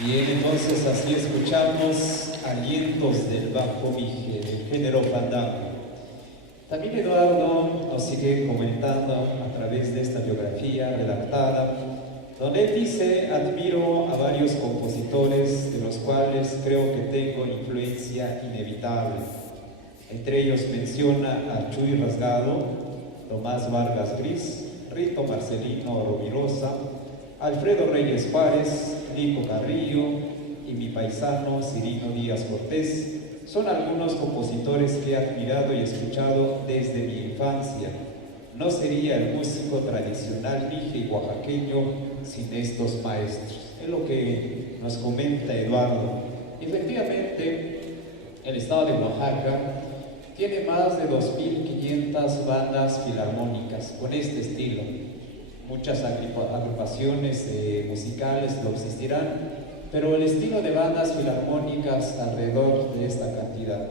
Bien, entonces así escuchamos Alientos del Bajo Mije, del género fandango. También Eduardo nos sigue comentando a través de esta biografía redactada, donde él dice: admiro a varios compositores de los cuales creo que tengo influencia inevitable. Entre ellos menciona a Chuy Rasgado, Tomás Vargas Gris, Rito Marcelino Rovirosa, Alfredo Reyes Juárez, Nico Carrillo y mi paisano Cirino Díaz Cortés. Son algunos compositores que he admirado y escuchado desde mi infancia. No sería el músico tradicional mije y oaxaqueño sin estos maestros. Es lo que nos comenta Eduardo. Efectivamente, el estado de Oaxaca tiene más de 2.500 bandas filarmónicas con este estilo. Muchas agrupaciones musicales lo existirán, pero el estilo de bandas filarmónicas alrededor de esta cantidad.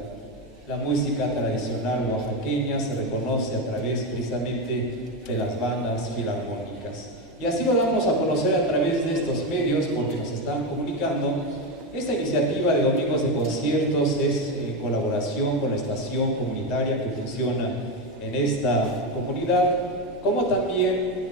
La música tradicional oaxaqueña se reconoce a través precisamente de las bandas filarmónicas. Y así lo damos a conocer a través de estos medios porque nos están comunicando. Esta iniciativa de Domingos de Conciertos es en colaboración con la estación comunitaria que funciona en esta comunidad, como también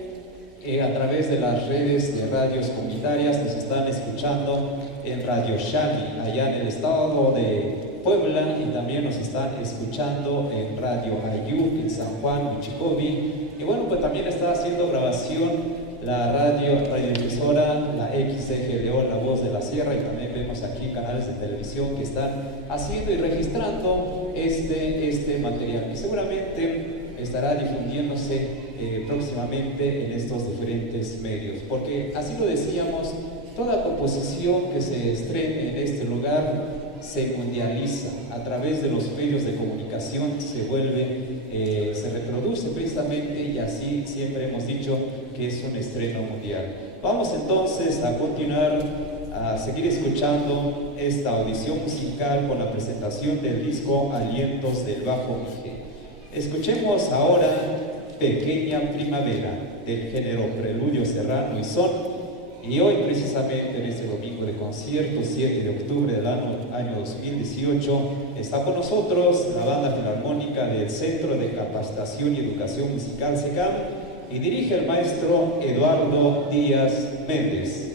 a través de las redes de radios comunitarias. Nos están escuchando en Radio Shani, allá en el estado de Puebla, y también nos están escuchando en Radio Ayú, en San Juan, Michicobi. Y bueno, pues también está haciendo grabación la radiodifusora, la XGLO, La Voz de la Sierra, y también vemos aquí canales de televisión que están haciendo y registrando este material. Y seguramente estará difundiéndose próximamente en estos diferentes medios, porque así lo decíamos, toda composición que se estrene en este lugar se mundializa a través de los medios de comunicación, se vuelve, se reproduce precisamente, y así siempre hemos dicho que es un estreno mundial. Vamos entonces a continuar, a seguir escuchando esta audición musical con la presentación del disco Alientos del Bajo Mije. Escuchemos ahora Pequeña Primavera, del género preludio serrano y son. Y hoy, precisamente en este domingo de concierto, 7 de octubre del año 2018, está con nosotros la Banda Filarmónica del Centro de Capacitación y Educación Musical SECAM, y dirige el maestro Eduardo Díaz Méndez.